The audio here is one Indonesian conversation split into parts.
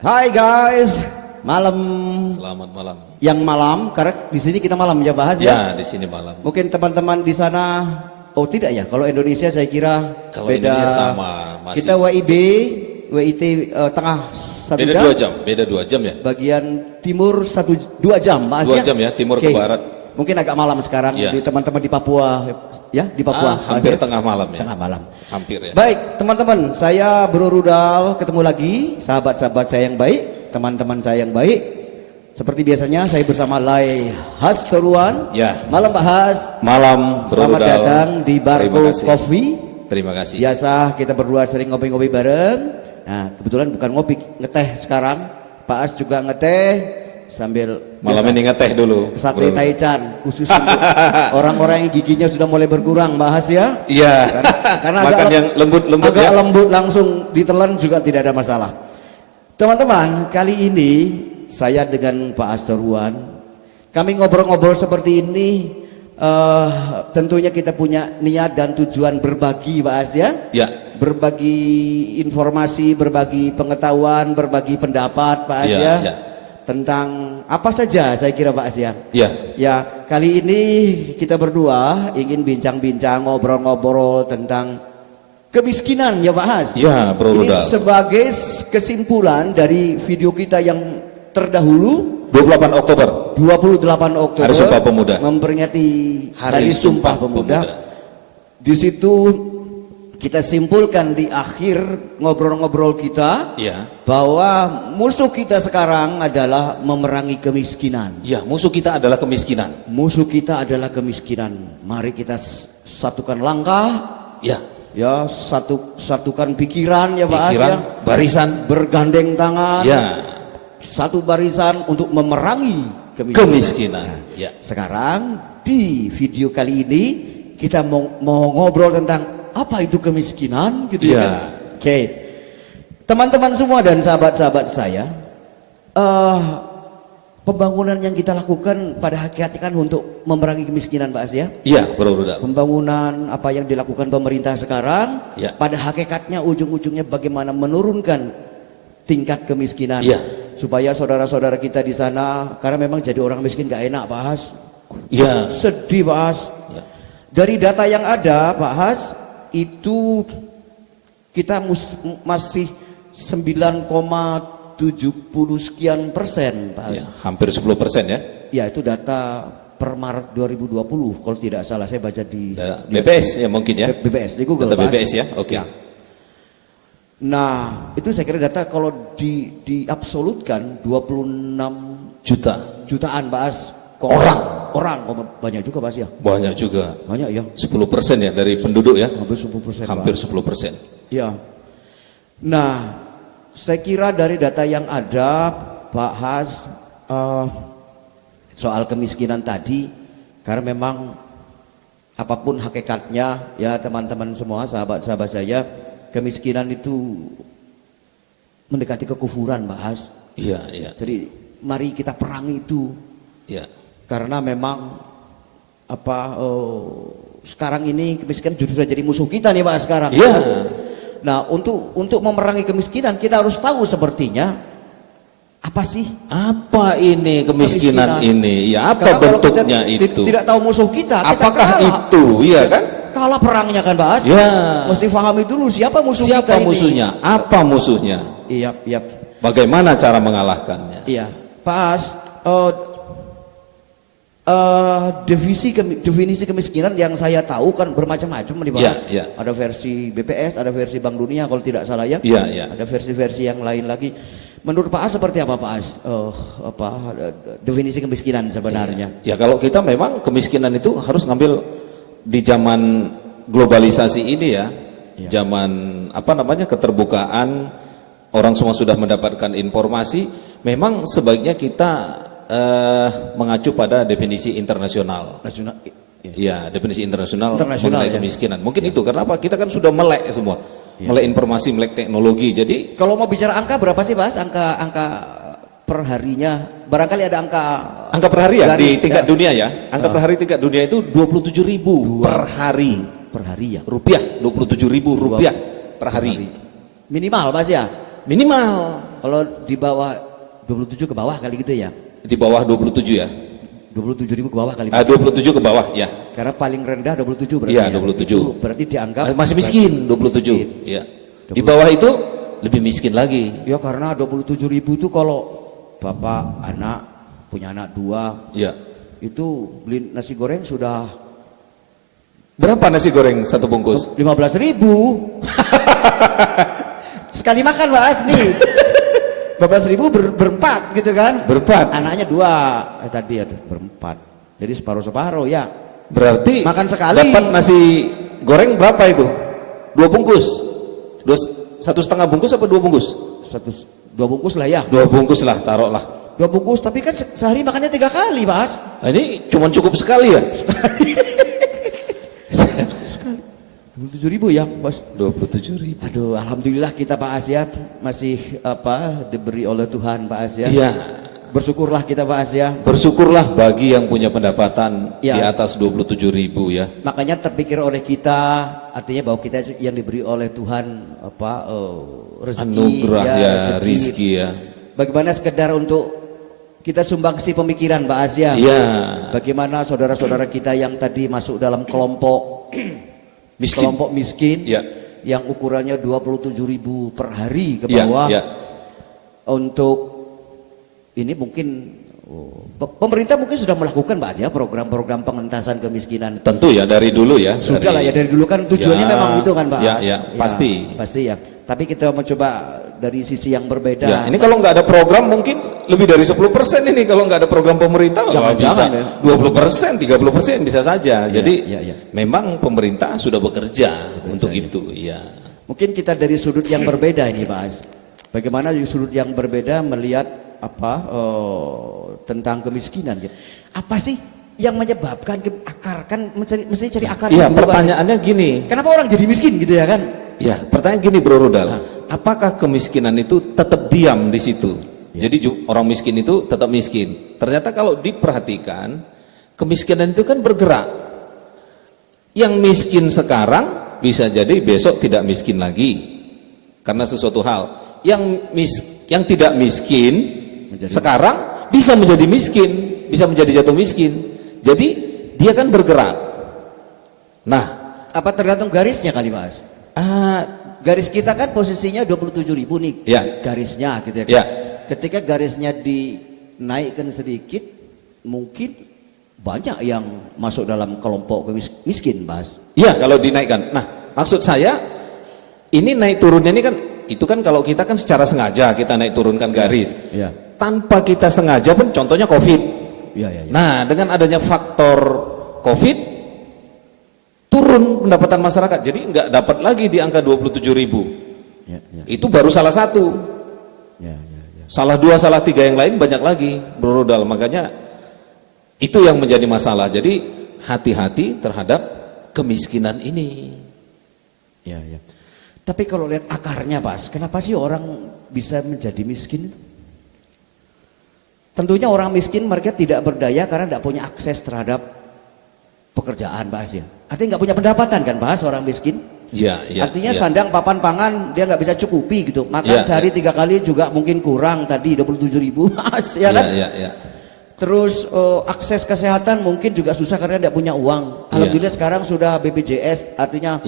Hai guys, malam. Selamat malam. Yang malam, karena di sini kita malam ya bahas ya. Ya, di sini malam. Mungkin teman-teman di sana, oh tidak ya? Kalau Indonesia saya kira Kalau beda. Indonesia sama, masih. Kita WIT tengah 1 Beda jam. 2 jam, beda 2 jam ya. Bagian timur 2 jam, bahas 2 ya. jam ya, timur Oke. ke barat. Mungkin agak malam sekarang Ya. di teman-teman di Papua, ya di Papua. Hampir Mas, ya? tengah malam ya. Tengah malam. Hampir ya. Baik teman-teman, saya Bro Rudal ketemu lagi, sahabat-sahabat saya yang baik, teman-teman saya yang baik. Seperti biasanya saya bersama Lai Hastoruan. Ya. Malam Pak Has. Malam, Bro Selamat Rudal. datang di Barco Terima kasih. Coffee. Terima kasih. Biasa kita berdua sering ngopi-ngopi bareng. Nah kebetulan bukan ngopi, ngeteh sekarang. Pak Has juga ngeteh sambil Malam ini ngeteh dulu. sate Bro. taichan khusus untuk orang-orang yang giginya sudah mulai berkurang, bahas ya. Iya. Karena Makan agak yang lembut-lembut agak ya. lembut langsung ditelan juga tidak ada masalah. Teman-teman, kali ini saya dengan Pak Astoruan, kami ngobrol-ngobrol seperti ini. Tentunya kita punya niat dan tujuan berbagi, Pak As ya. Ya. Berbagi informasi, berbagi pengetahuan, berbagi pendapat, Pak As Ya, ya. ya. Tentang apa saja saya kira Pak As ya. Ya. Ya, kali ini kita berdua ingin bincang-bincang, ngobrol-ngobrol tentang kemiskinan ya Pak Has. Ya, Bro Ini Rudal. sebagai kesimpulan dari video kita yang terdahulu 28 Oktober. 28 Oktober Hari Sumpah Pemuda. memperingati Hari Sumpah Pemuda. Di situ kita simpulkan di akhir ngobrol-ngobrol kita Ya. bahwa musuh kita sekarang adalah memerangi kemiskinan. Ya, musuh kita adalah kemiskinan. Musuh kita adalah kemiskinan. Mari kita satukan langkah, Ya. ya satukan pikiran ya Pak As Pikiran, ya. barisan. Bergandeng tangan, Ya. satu barisan untuk memerangi kemiskinan. Kemiskinan. Ya. Sekarang di video kali ini kita mau ngobrol tentang apa itu kemiskinan gitu Ya. kan. Oke. Teman-teman semua dan sahabat-sahabat saya, pembangunan yang kita lakukan pada hakikatnya kan untuk memerangi kemiskinan Pak As ya. Iya, Bro Rudal. Pembangunan apa yang dilakukan pemerintah sekarang Ya. pada hakikatnya ujung-ujungnya bagaimana menurunkan tingkat kemiskinan Ya. supaya saudara-saudara kita di sana, karena memang jadi orang miskin gak enak Pak Has. Ya. Sedih Pak Has. Ya. Dari data yang ada Pak Has itu kita masih 9,70 sekian persen Pak Has. Ya, hampir 10% ya. Ya itu data per Maret 2020 kalau tidak salah saya baca di BPS ya mungkin ya. BBS di Google. Data Pak Has. BPS ya. Oke. Ya. Nah itu saya kira data kalau diabsolutkan 26 jutaan Pak As. Orang banyak juga Pak As ya. Banyak juga. Banyak ya. 10% ya dari penduduk ya. Hampir 10%. Hampir Pak. 10%. Ya. Nah, saya kira dari data yang ada, Pak Has, soal kemiskinan tadi, karena memang apapun hakikatnya, ya teman-teman semua, sahabat-sahabat saya, kemiskinan itu mendekati kekufuran, Pak Has. Iya, iya. Jadi mari kita perangi itu, Iya. karena memang sekarang ini kemiskinan justru jadi musuh kita nih Pak sekarang. Iya. Nah untuk memerangi kemiskinan kita harus tahu sepertinya apa sih Apa ini kemiskinan ini? Ya apa Karena kalau bentuknya kita itu? tidak tahu musuh kita Apakah kalah. itu? Iya kan? Kalah perangnya kan Pak As. Ya. Mesti pahami dulu siapa musuh kita Siapa ini. musuhnya? Apa musuhnya? Iya, iya, Bagaimana cara mengalahkannya? iya. Pak As, definisi kemiskinan yang saya tahu kan bermacam-macam dibahas. Ya, ya. Ada versi BPS, ada versi Bank Dunia kalau tidak salah ya. Iya, iya. Ada versi-versi yang lain lagi. Menurut Pak As seperti apa Pak As? Definisi kemiskinan sebenarnya? Ya kalau kita memang kemiskinan itu harus ngambil di zaman globalisasi ini ya. Zaman apa namanya keterbukaan, orang semua sudah mendapatkan informasi, memang sebaiknya kita mengacu pada definisi internasional. Nasional. Ya, definisi internasional Internasional, mengenai ya. kemiskinan. Mungkin itu karena apa? Kita kan sudah melek semua. Melek informasi, melek teknologi. Jadi Kalau mau bicara angka berapa sih Pak As? Angka per harinya. Barangkali ada angka per hari ya garis, di tingkat ya. dunia ya. Angka per hari tingkat dunia itu 27.000 per hari. Per hari ya. Rupiah, 27.000 rupiah per hari. Minimal Mas ya. Minimal. kalau di bawah 27 ke bawah kali gitu ya. Di bawah 27 ya. 27.000 ke bawah kali. 27 ke bawah ya. Karena paling rendah 27 berarti. Iya, ya. 27. Itu berarti dianggap Masih miskin 27. miskin. Ya. Di bawah itu lebih miskin lagi. Ya karena 27.000 itu kalau bapak anak punya anak 2, Ya. itu beli nasi goreng sudah Berapa nasi goreng satu bungkus? 15.000. Sekali makan Pak Asni. 15.000 berempat gitu kan? Berempat. Anaknya 2 tadi ada berempat. Jadi separuh-separuh ya. Berarti Makan sekali. dapat nasi goreng berapa itu? 2 bungkus. 1,5 bungkus apa 2 bungkus? 2 bungkus lah ya. 2 bungkus lah, taruhlah. 2 bungkus, tapi kan sehari makannya 3 kali Mas. Nah, ini cuma cukup sekali ya? 27.000 ya Mas. 27.000. Aduh, alhamdulillah kita Pak Asya masih diberi oleh Tuhan Pak Asya. Iya. Bersyukurlah kita Pak Asya. Bersyukurlah bagi yang punya pendapatan Ya. di atas 27.000 ya. Makanya terpikir oleh kita, artinya bahwa kita yang diberi oleh Tuhan rezeki, Anugerah ya, rezeki. rizki ya. Bagaimana sekedar untuk kita sumbangsi pemikiran Pak Asya. Iya. Bagaimana saudara-saudara kita yang tadi masuk dalam kelompok Miskin. kelompok miskin, Ya. yang ukurannya 27.000 per hari ke Ya, bawah. ya. Untuk ini mungkin pemerintah mungkin sudah melakukan Pak Asya program-program pengentasan kemiskinan. Tentu ya dari dulu ya. Sudah lah ya, dari dulu kan tujuannya Ya, memang itu kan Pak. ya, ya, pasti. Pasti ya. Tapi kita mencoba dari sisi yang berbeda. Ya, ini kalau nggak ada program mungkin lebih dari 10% ini kalau nggak ada program pemerintah bisa ya. 20%, 30% bisa saja. Jadi ya. memang pemerintah sudah bekerja untuk ya. itu. Ya. Mungkin kita dari sudut yang berbeda ini Pak As. Bagaimana di sudut yang berbeda melihat tentang kemiskinan. Apa sih yang menyebabkan akar, kan mesti cari akar. Iya, pertanyaannya gini. Kenapa orang jadi miskin gitu ya kan? Ya, pertanyaan gini Bro Rudal. Apakah kemiskinan itu tetap diam di situ? Ya. Jadi orang miskin itu tetap miskin. Ternyata kalau diperhatikan, kemiskinan itu kan bergerak. Yang miskin sekarang bisa jadi besok tidak miskin lagi karena sesuatu hal. Yang tidak miskin sekarang bisa menjadi miskin, bisa menjadi jatuh miskin. Jadi dia kan bergerak. Nah, apa tergantung garisnya kali Mas? Garis kita kan posisinya 27.000 nih. Ya. Garisnya gitu ya. Ya. Ketika garisnya dinaikkan sedikit, mungkin banyak yang masuk dalam kelompok miskin, Mas. Iya, kalau dinaikkan. Nah, maksud saya ini naik turunnya ini kan itu kan kalau kita kan secara sengaja kita naik turunkan garis. Ya. Tanpa kita sengaja pun contohnya Covid. Ya. Nah, dengan adanya faktor Covid turun pendapatan masyarakat. Jadi nggak dapat lagi di angka 27.000. Ya. Itu baru salah satu. Ya. Salah 2, salah 3 yang lain banyak lagi, Bro Rudal. Makanya itu yang menjadi masalah. Jadi hati-hati terhadap kemiskinan ini. Ya. Tapi kalau lihat akarnya, Pak, kenapa sih orang bisa menjadi miskin? Tentunya orang miskin mereka tidak berdaya karena tidak punya akses terhadap pekerjaan, Pak ya. Artinya nggak punya pendapatan kan, Pak, orang miskin. Ya. Artinya sandang papan pangan dia nggak bisa cukupi gitu. Makan sehari 3 kali juga mungkin kurang tadi 27.000, Mas, ya kan? Ya. Terus akses kesehatan mungkin juga susah karena tidak punya uang. Alhamdulillah sekarang sudah BPJS, artinya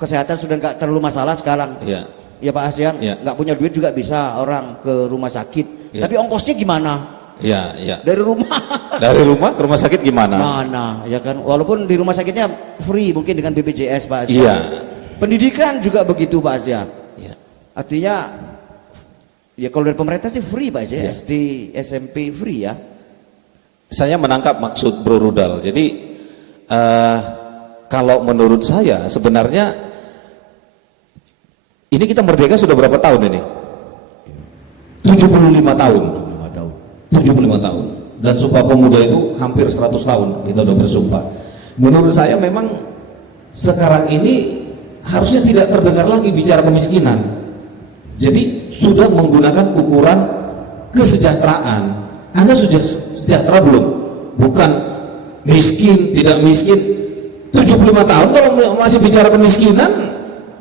kesehatan sudah nggak terlalu masalah sekarang. Ya Pak Asyam, nggak punya duit juga bisa orang ke rumah sakit. Tapi ongkosnya gimana? Ya. Dari rumah. Dari rumah ke rumah sakit gimana? Mana, ya kan? Walaupun di rumah sakitnya free mungkin dengan BPJS Pak Asyam. Iya. Pendidikan juga begitu Pak Asyam. Iya. Artinya ya kalau dari pemerintah sih free Pak Asyam, SD, SMP free ya. Saya menangkap maksud Bro Rudal. Jadi kalau menurut saya sebenarnya ini kita merdeka sudah berapa tahun ini? 75 tahun. 75 tahun. Dan Sumpah Pemuda itu hampir 100 tahun kita udah bersumpah. Menurut saya memang sekarang ini harusnya tidak terdengar lagi bicara kemiskinan. Jadi sudah menggunakan ukuran kesejahteraan. Anda sudah sejahtera belum? Bukan miskin, tidak miskin. 75 tahun kalau masih bicara kemiskinan.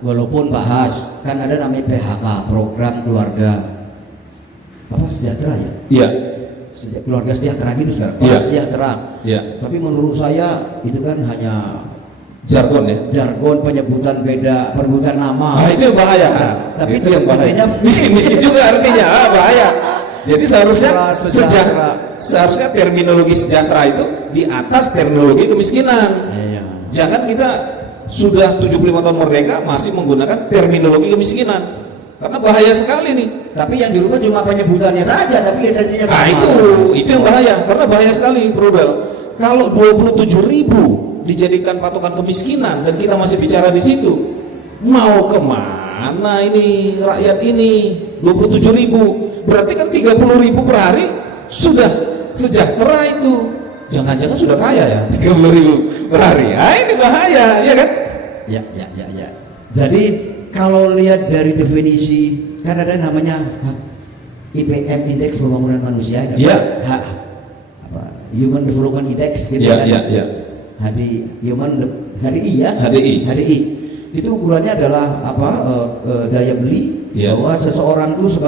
Walaupun bahas kan ada namanya PHK, program keluarga apa sejahtera ya? Iya. Keluarga sejahtera gitu sekarang. Iya. Sejahtera. Iya. Tapi menurut saya itu kan hanya Jargon ya. jargon, penyebutan beda, perebutan nama. Ah, itu yang bahaya. Tapi itu yang bahaya. artinya Miskin juga artinya bahaya. Jadi seharusnya Sejahtera. seharusnya terminologi sejahtera itu di atas terminologi kemiskinan. Iya. Jangan kita sudah 75 tahun merdeka masih menggunakan terminologi kemiskinan. Karena bahaya sekali nih. Tapi yang dirubah cuma penyebutannya saja, tapi esensinya sama. Nah itu yang bahaya, karena bahaya sekali Bro Bel. Kalau 27.000 dijadikan patokan kemiskinan dan kita masih bicara di situ, mau kemana ini rakyat ini? 27.000 berarti kan 30.000 per hari sudah sejahtera itu. Jangan-jangan sudah kaya ya 30.000 per hari. Ah ini bahaya, ya kan? Ya. Jadi kalau lihat dari definisi kan ada namanya IPM, Indeks Pembangunan Manusia, ada Ya. Human Development Index gitu Ya, kan. ya. HDI ya. HDI. Itu ukurannya adalah daya beli, Ya. bahwa seseorang itu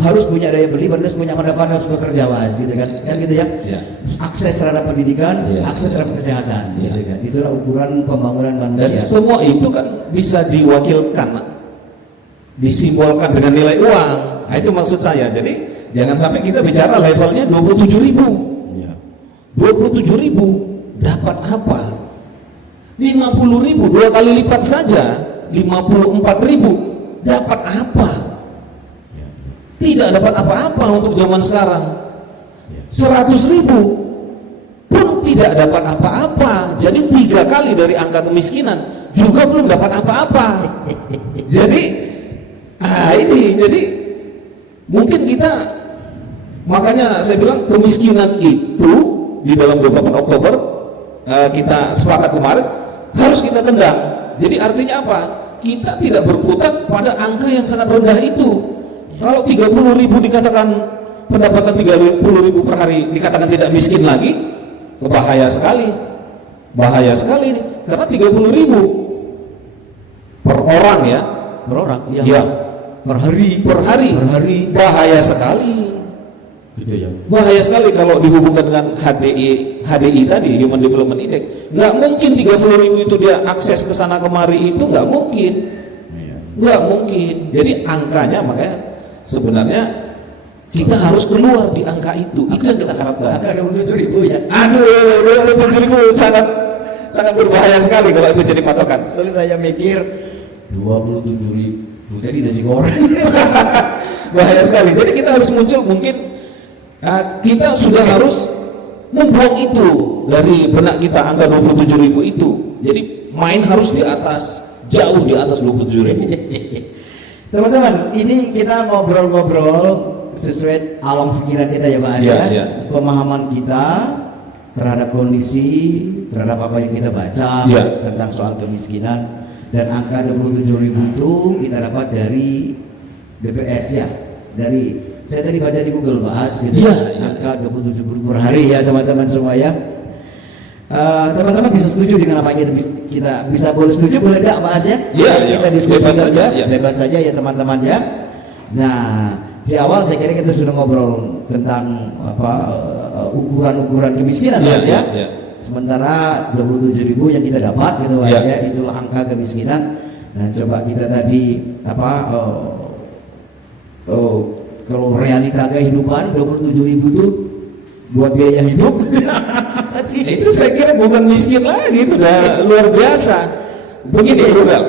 harus punya daya beli, berarti harus punya pendapatan, harus bekerja mas, gitu kan gitu ya. Ya. Akses terhadap pendidikan, Ya. akses terhadap kesehatan, Ya. gitu kan. Itulah ukuran pembangunan Dan manusia. semua itu kan bisa diwakilkan, disimbolkan dengan nilai uang. Nah, itu maksud saya. Jadi jangan sampai kita bicara levelnya 27.000. Ya. 27.000 dapat apa? 50.000 2 kali lipat saja, 54.000 dapat apa? Tidak dapat apa-apa untuk zaman sekarang. 100.000 pun tidak dapat apa-apa. Jadi 3 kali dari angka kemiskinan juga belum dapat apa-apa. Jadi jadi mungkin kita, makanya saya bilang kemiskinan itu di dalam 28 Oktober kita sepakat kemarin harus kita tendang. Jadi artinya apa? Kita tidak berkutat pada angka yang sangat rendah itu. Kalau 30.000 dikatakan pendapatan 30.000 per hari dikatakan tidak miskin lagi, bahaya sekali. Bahaya sekali ini. Karena 30.000 per orang ya. Per orang, iya. Ya. Per hari. Bahaya sekali. Gitu ya. Bahaya sekali kalau dihubungkan dengan HDI tadi, Human Development Index. Nggak mungkin 30.000 itu dia akses ke sana kemari, itu nggak mungkin. Nggak mungkin. Jadi angkanya, makanya sebenarnya kita harus keluar di angka itu. Itu yang kita harapkan. Angka 27.000 ya. Aduh, 27.000 sangat berbahaya sekali kalau itu jadi patokan. Soalnya saya mikir 27.000 tadi nasi goreng. Bahaya sekali. Jadi kita harus muncul, mungkin kita sudah harus membuang itu dari benak kita, angka 27.000 itu. Jadi main harus di atas, jauh di atas 27.000. Teman-teman, ini kita ngobrol-ngobrol sesuai alam pikiran kita ya Pak Ya, ya. ya. Pemahaman kita terhadap kondisi, terhadap apa yang kita baca Ya. tentang soal kemiskinan. Dan angka 27.000 itu kita dapat dari BPS ya, dari saya tadi baca di Google bahas gitu. Ya. Angka 27.000 per hari ya teman-teman semua ya. Teman-teman bisa setuju dengan apa yang kita bisa boleh setuju, boleh tidak bahas ya? Ya, Kita diskusi bebas saja, saja, ya. bebas saja ya teman-teman ya. Nah, di awal saya kira kita sudah ngobrol tentang ukuran-ukuran kemiskinan Ya, Mas ya. ya. Sementara 27.000 yang kita dapat gitu Mas Ya. ya, itulah angka kemiskinan. Nah, coba kita tadi kalau realita kehidupan 27.000 itu buat biaya hidup. Itu saya kira bukan miskin lagi, itu udah luar biasa. Begini Rudal,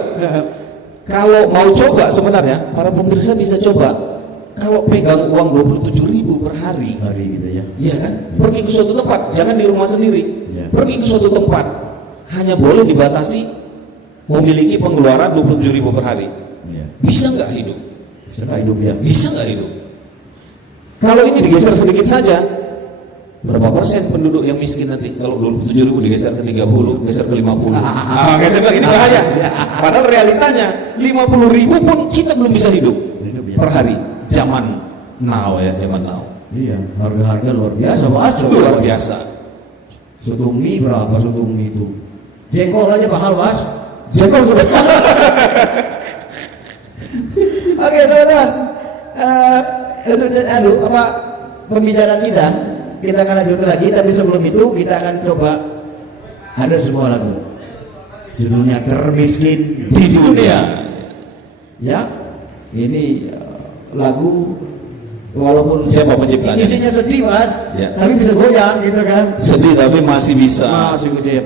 kalau mau coba sebenarnya para pemirsa bisa coba. Kalau pegang uang 27.000 per hari, gitu ya. iya kan? Pergi ke suatu tempat, jangan di rumah sendiri. Ya. Pergi ke suatu tempat, hanya boleh dibatasi memiliki pengeluaran 27.000 per hari. Ya. Bisa nggak hidup? Bisa nggak hidup ya? Bisa nggak hidup? Kalau ini digeser sedikit saja, berapa persen penduduk yang miskin nanti? Kalau 27.000 digeser ke 30, geser ke 50. Kayak saya bilang ini bahaya. Padahal realitanya 50.000 pun kita belum bisa hidup per hari. Zaman now ya, zaman now. Iya, harga-harga luar biasa Mas. Luar biasa. Soto mie berapa soto mie itu? Jengkol aja mahal Mas. Jengkol sudah. Oke teman-teman, untuk apa pembicaraan kita akan lanjut lagi, tapi sebelum itu kita akan coba ada sebuah lagu judulnya Termiskin di Dunia. Ya, ini lagu walaupun siapa penciptanya? Isinya sedih mas, ya. Tapi bisa goyang gitu kan. Sedih tapi masih bisa. Masih gede.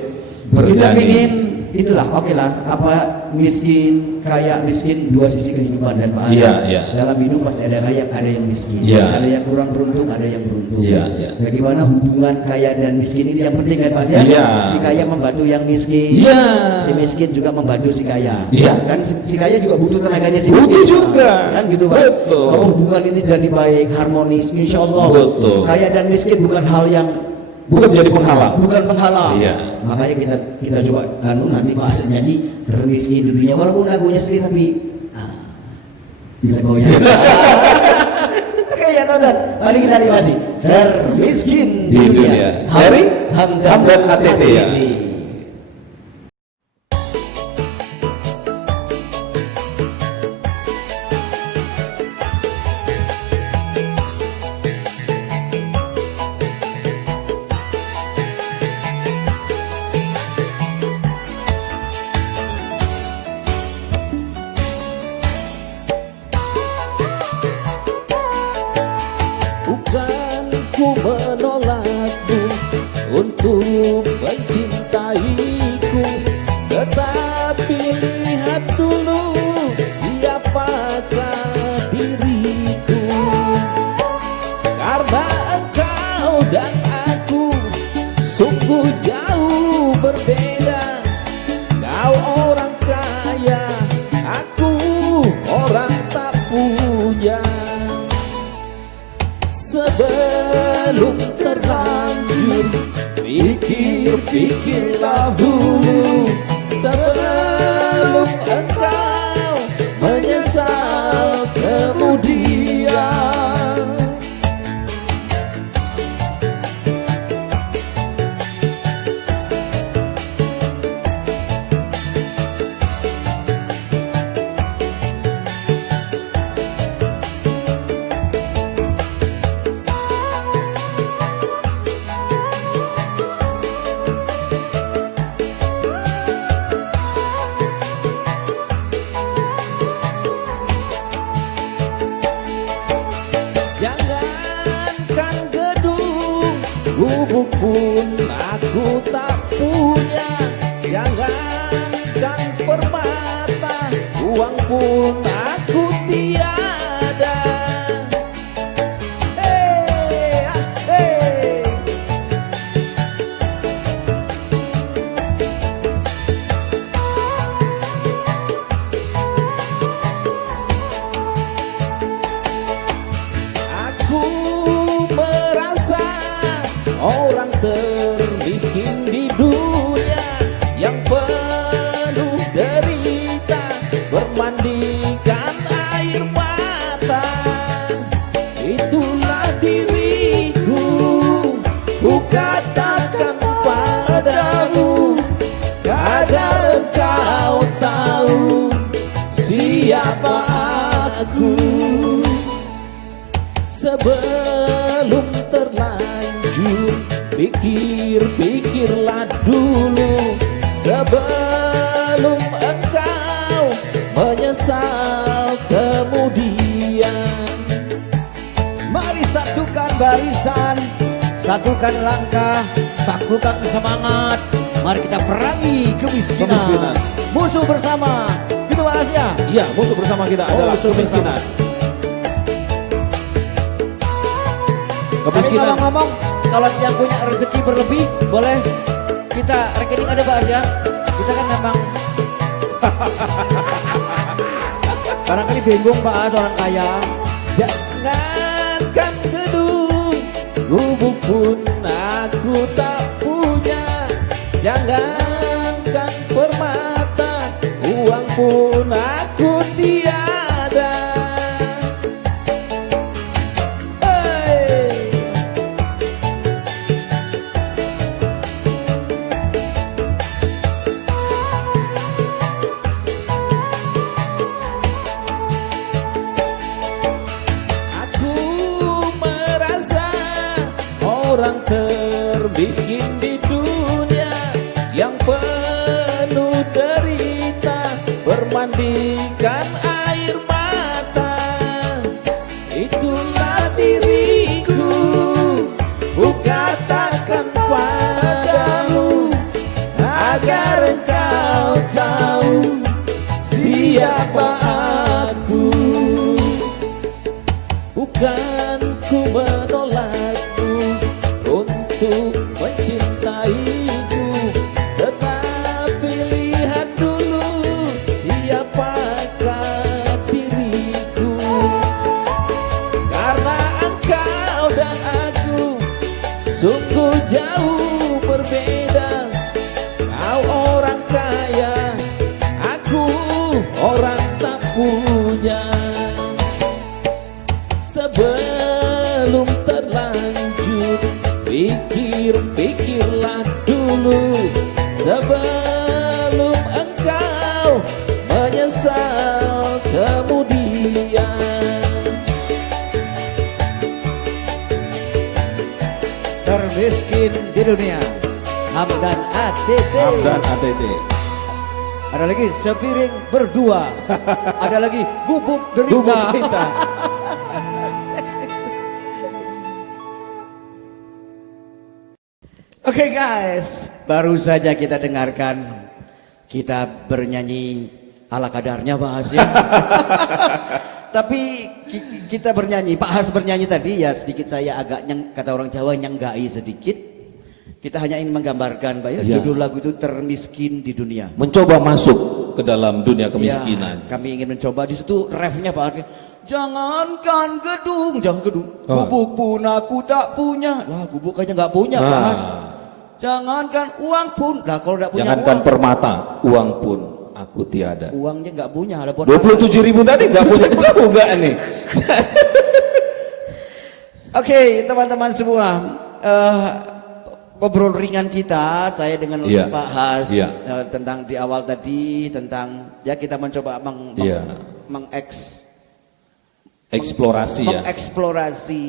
Kita ingin itulah, oke lah. Apa miskin, kaya, miskin dua sisi kehidupan dan bahasa. Dalam hidup pasti ada kaya, ada yang miskin. Ada yang kurang beruntung, ada yang beruntung. Bagaimana hubungan kaya dan miskin ini yang penting kan Pak ya? Si kaya membantu yang miskin. Si miskin juga membantu si kaya. Kan si kaya juga butuh tenaganya si miskin. Butuh juga. Kan gitu Pak. Kalau hubungan ini jadi baik, harmonis, insya Allah. Kaya dan miskin bukan hal yang menjadi penghalang. Bukan penghalang. Makanya kita coba nanti bahas nyanyi Termiskin di Dunia, walaupun lagunya sedih tapi bisa goyang. Oke ya tonton, mari kita nikmati Termiskin di Dunia dari Hamdan ATT ya. Ku menolakmu untuk mencintaiku, tetapi lihat dulu siapakah diriku. Karena engkau dan aku sungguh jauh berbeda. Kau orang kaya, aku orang tak punya. Sebelum terlanjur pikir-pikirlah dulu, sebelum engkau menyesal kemudian. Jangankan gedung, gubuk pun aku tak punya. Jangankan permata, uang pun aku tiada. Asik. Aku merasa orang termiskin di dunia, yang penuh derita, bermandikan air mata. Itulah diriku, ku katakan padamu, agar engkau tahu siapa aku. Sebelum terlanjur pikir-pikirlah dulu, sebelum engkau menyesal kemudian. Mari satukan barisan, satukan langkah, satukan semangat. Mari kita perangi kemiskinan. Musuh bersama, gitu Mas ya? Iya, musuh bersama kita adalah kemiskinan. Tapi ngomong-ngomong, kalau yang punya rezeki berlebih, boleh kita rekening ada Pak ya? Kita kan memang barangkali bingung Pak, seorang kaya. Jangankan gedung, gubuk pun aku tak punya. Jangankan permata, uang pun aku tiada. Aku orang termiskin di dunia yang penuh derita bermandikan air mata. Itulah diriku, ku katakan padamu agar engkau tahu siapa aku. Bukan ku menolakmu untuk mencintaiku, tetapi lihat dulu siapakah diriku. Karena engkau dan aku sungguh jauh berbeda. Kau orang kaya, aku orang tak punya. Sebelum terlanjur, pikir-pikirlah dulu, sebelum engkau menyesal kemudian. Termiskin di dunia, Hamdan ATT. Hamdan ATT. Ada lagi sepiring berdua. Ada lagi gubuk derita. Gubuk derita. Oke guys, baru saja kita dengarkan, kita bernyanyi ala kadarnya Pak Has ya. Tapi kita bernyanyi, Pak Has bernyanyi tadi ya sedikit saya agak kata orang Jawa nyenggai sedikit. Kita hanya ingin menggambarkan Pak ya, Ya. judul lagu itu Termiskin di Dunia. Mencoba masuk ke dalam dunia kemiskinan. Ya, kami ingin mencoba di situ refnya Pak Has. Jangankan gedung, jangan gedung. Gubuk pun aku tak punya. Lah gubuk aja nggak punya Pak Has. Jangankan uang pun, lah kalau tidak punya Jangankan uang, permata, uang pun aku tiada. uangnya nggak punya. Ada buat 27.000 tadi nggak punya juga nih. Oke, teman-teman semua, ngobrol ringan kita, saya dengan Iya. Pak Has Iya. tentang di awal tadi tentang ya kita mencoba Iya. Eksplorasi ya. mengeksplorasi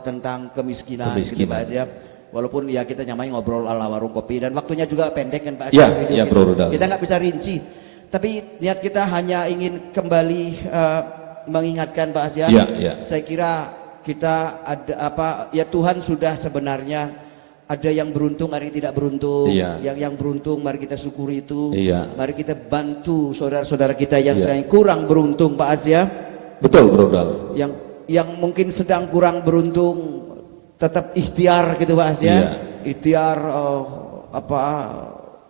tentang kemiskinan. Gitu, Pak Has, ya. Walaupun ya kita nyamai ngobrol ala warung kopi dan waktunya juga pendek kan Pak Has, Iya, video iya, gitu. Bro Rudal. Kita nggak bisa rinci. Tapi niat kita hanya ingin kembali mengingatkan Pak Has ya. Iya, iya. Saya kira kita ada ya Tuhan sudah sebenarnya ada yang beruntung, ada yang tidak beruntung. Iya. Yang beruntung mari kita syukuri itu. Iya. Mari kita bantu saudara-saudara kita yang Iya. sedang kurang beruntung Pak Has ya. Betul, Bro Dal. Yang mungkin sedang kurang beruntung tetap ikhtiar gitu Pak Has ya. Iya. Ikhtiar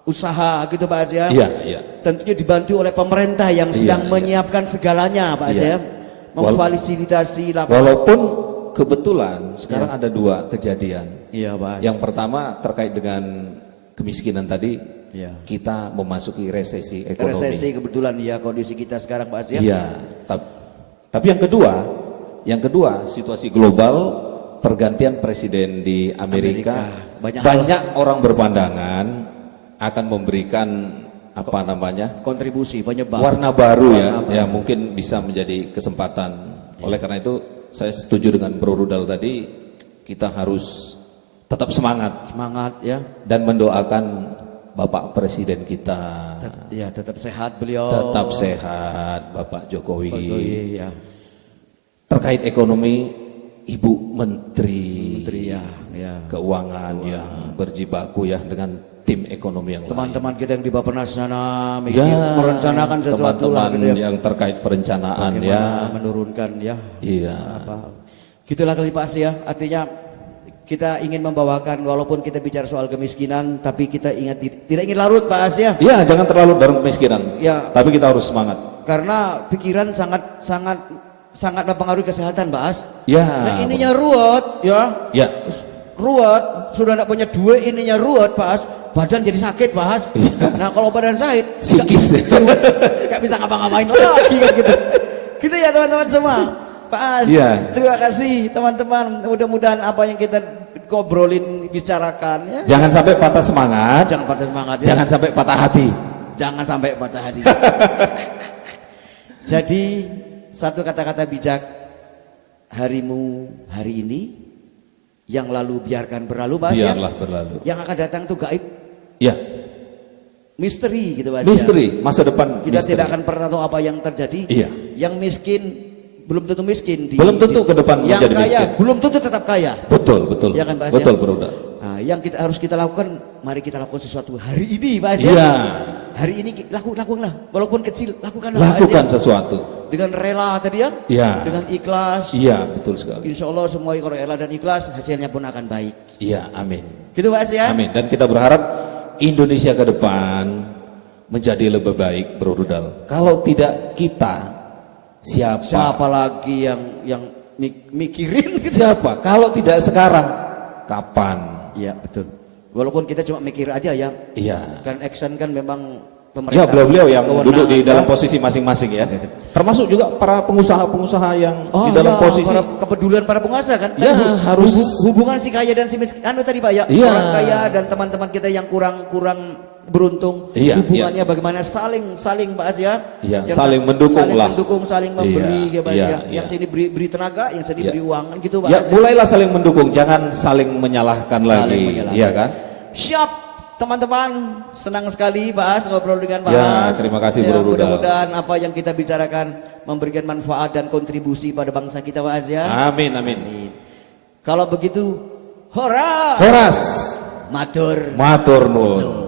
usaha gitu Pak Has ya. Iya, iya. Tentunya dibantu oleh pemerintah yang sedang Iya, menyiapkan segalanya Pak Has Iya. ya. Memfasilitasi lapangan. Walaupun kebetulan sekarang ada dua kejadian. Iya Pak Has. Yang pertama terkait dengan kemiskinan tadi, Iya. kita memasuki resesi ekonomi. Resesi kebetulan ya kondisi kita sekarang Pak Has ya. Iya. Tapi yang kedua situasi global, pergantian presiden di Amerika, banyak orang berpandangan akan memberikan Kontribusi penyebab warna baru ya, Warna baru. ya mungkin bisa menjadi kesempatan. Oleh karena itu saya setuju dengan Bro Rudal tadi, kita harus tetap semangat ya. dan mendoakan Bapak Presiden kita Tetap sehat beliau. tetap sehat, Bapak Jokowi. Ya. Terkait ekonomi, Ibu Menteri, Ya. Keuangan yang berjibaku ya dengan tim ekonomi yang lain. Teman-teman kita yang di Bappenas sana Ya, merencanakan sesuatu lah teman-teman gitu ya. yang terkait perencanaan Bagaimana ya. menurunkan ya. Iya. Gitulah kali Pak Has ya. Artinya kita ingin membawakan walaupun kita bicara soal kemiskinan tapi kita ingat tidak ingin larut Pak Has ya. Iya, jangan terlalu dalam kemiskinan. Ya. Tapi kita harus semangat. Karena pikiran sangat mempengaruhi kesehatan Pak Has. Ya. Nah ininya ruwet ya. Ya. Ruwet, sudah tidak punya duit ininya ruwet Pak Has. Badan jadi sakit Pak Has. Nah kalau badan sakit Psikis. Gak bisa ngapa-ngapain lagi kan gitu. Gitu ya teman-teman semua. Pak Has, Iya. terima kasih teman-teman. Mudah-mudahan apa yang kita ngobrolin, bicarakan ya. Jangan sampai patah semangat. Jangan patah semangat ya. Jangan sampai patah hati. Jangan sampai patah hati. Jadi satu kata-kata bijak, harimu hari ini Yang lalu biarkan berlalu, Pak As, ya. Biarlah berlalu. Yang akan datang tuh gaib, Ya, misteri gitu, Pak As, ya. misteri, masa depan Kita misteri. tidak akan pernah tahu apa yang terjadi. Iya. Yang miskin belum tentu miskin. Belum tentu ke depan yang menjadi kaya miskin. belum tentu tetap kaya. Betul, betul. Ya kan, Pak As, Betul, ya? Bro Uda. Nah, yang harus kita lakukan, mari kita lakukan sesuatu hari ini, Pak As, ya. Iya. Hari ini lakukanlah, walaupun kecil, lakukanlah, Pak As, Lakukan ya. sesuatu. Dengan rela tadi ya, Iya. dengan ikhlas. Iya, betul sekali. Insya Allah semua kalau rela dan ikhlas, hasilnya pun akan baik. Iya, amin. Gitu, Pak As, ya. Amin. Dan kita berharap Indonesia ke depan menjadi lebih baik, Bro Rudal. Kalau tidak kita, siapa? Siapa lagi yang mikirin? Siapa? Kalau tidak sekarang, kapan? Iya, betul. Walaupun kita cuma mikir aja ya, Iya. kan action kan memang Ya, pemerintah. beliau-beliau yang duduk di kewenangan, dalam ya. posisi masing-masing ya. Termasuk juga para pengusaha-pengusaha yang Oh, di dalam ya, posisi. kepedulian para penguasa kan. Ya, Kan harus. hubungan si kaya dan si miskin. Anu tadi Pak ya, Iya. orang kaya dan teman-teman kita yang kurang beruntung, Iya, hubungannya bagaimana saling Pak As ya. Iya, Yang saling mendukung saling lah. mendukung, saling memberi Iya, ya Pak As, iya, ya. iya. Yang sini beri tenaga, yang sini Iya. beri uang kan gitu Pak Ya, As, mulailah saling mendukung, jangan saling menyalahkan lagi, menyalahkan. iya kan? Siap teman-teman, senang sekali Pak As ngobrol dengan Pak Ya, As. terima kasih, Bro Rudal. Mudah-mudahan apa yang kita bicarakan memberikan manfaat dan kontribusi pada bangsa kita Pak As ya. Amin, amin. Kalau begitu, horas, Horas, matur. matur nuwun.